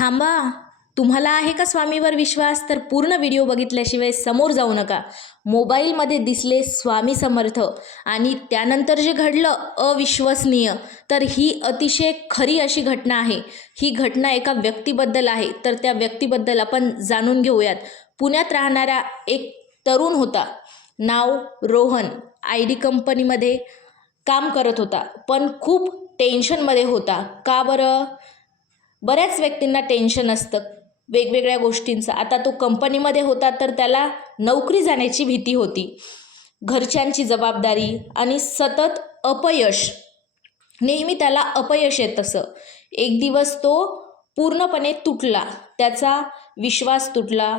थांबा, तुम्हाला आहे का स्वामीवर विश्वास? तर पूर्ण व्हिडिओ बघितल्याशिवाय समोर जाऊ नका. मोबाईलमध्ये दिसले स्वामी समर्थ आणि त्यानंतर जे घडलं अविश्वसनीय. तर ही अतिशय खरी अशी घटना आहे. ही घटना एका व्यक्तीबद्दल आहे, तर त्या व्यक्तीबद्दल आपण जाणून घेऊयात. पुण्यात राहणारा एक तरुण होता, नाव रोहन. ID कंपनीमध्ये काम करत होता, पण खूप टेन्शनमध्ये होता. का बरं? बऱ्याच व्यक्तींना टेन्शन असतं वेगवेगळ्या गोष्टींचं. आता तो कंपनीमध्ये होता, तर त्याला नोकरी जाण्याची भीती होती, घरच्यांची जबाबदारी आणि सतत अपयश. नेहमी त्याला अपयश येत असं. एक दिवस तो पूर्णपणे तुटला, त्याचा विश्वास तुटला.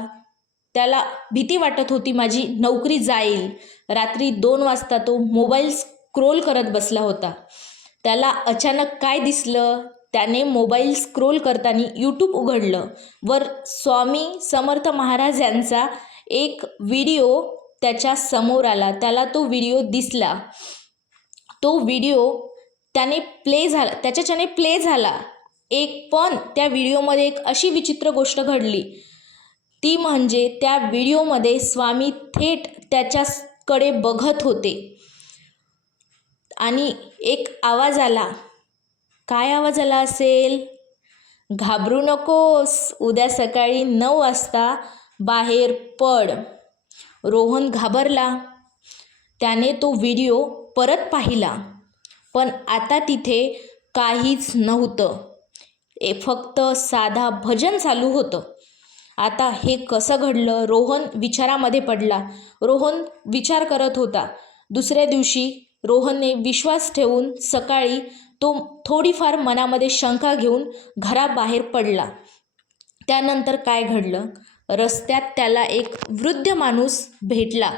त्याला भीती वाटत होती माझी नोकरी जाईल. रात्री 2 वाजता तो मोबाईल स्क्रोल करत बसला होता. त्याला अचानक काय दिसलं? त्याने मोबाईल स्क्रोल करताना यूट्यूब उघडलं. वर स्वामी समर्थ महाराज यांचा एक व्हिडिओ त्याच्या समोर आला. त्याला तो व्हिडिओ दिसला. तो व्हिडिओ त्याच्याने प्ले झाला. पण त्या व्हिडिओमध्ये एक अशी विचित्र गोष्ट घडली. ती म्हणजे त्या व्हिडिओमध्ये स्वामी थेट त्याच्याकडे बघत होते आणि एक आवाज आला. काय आवाज आला असेल? घाबरू नकोस, उद्या सकाळी 9 वाजता बाहेर पड. रोहन घाबरला. त्याने तो व्हिडिओ परत पाहिला, पण आता तिथे काहीच नव्हतं. फक्त साधा भजन चालू होतं. आता हे कसं घडलं? रोहन विचारामध्ये पडला. रोहन विचार करत होता. दुसऱ्या दिवशी रोहनने विश्वास ठेवून सकाळी तो थोडीफार मनामध्ये शंका घेऊन घराबाहेर पडला. त्यानंतर काय घडलं? रस्त्यात त्याला एक वृद्ध माणूस भेटला.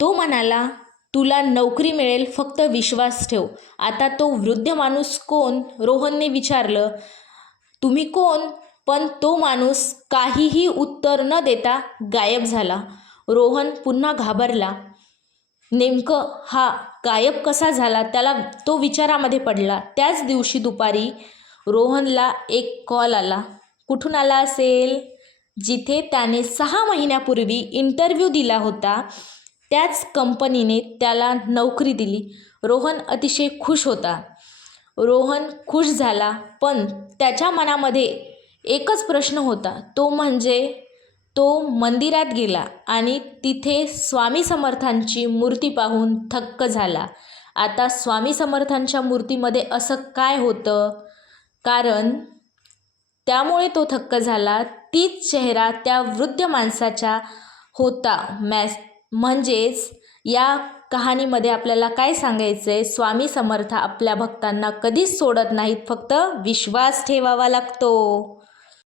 तो म्हणाला, तुला नोकरी मिळेल, फक्त विश्वास ठेव. आता तो वृद्ध माणूस कोण? रोहनने विचारलं. तुम्ही कोण? पण तो माणूस काहीही उत्तर न देता गायब झाला. रोहन पुन्हा घाबरला. नेमकं हा गायब कसा झाला? त्याला तो विचारामध्ये पडला. त्याच दिवशी दुपारी रोहनला एक कॉल आला. कुठून आला असेल? जिथे त्याने 6 महिन्यापूर्वी इंटरव्ह्यू दिला होता, त्याच कंपनीने त्याला नोकरी दिली. रोहन अतिशय खुश होता. रोहन खुश झाला, पण त्याच्या मनामध्ये एकच प्रश्न होता. तो म्हणजे तो मंदिरात गेला आणि तिथे स्वामी समर्थांची मूर्ती पाहून थक्क झाला. आता स्वामी समर्थांच्या मूर्तीमध्ये असं काय होतं? कारण त्यामुळे तो थक्क झाला. तीच चेहरा त्या वृद्ध माणसाचा होता. म्हणजेच या कहाणीमध्ये आपल्याला काय सांगायचं आहे? स्वामी समर्थ आपल्या भक्तांना कधीच सोडत नाहीत, फक्त विश्वास ठेवावा लागतो.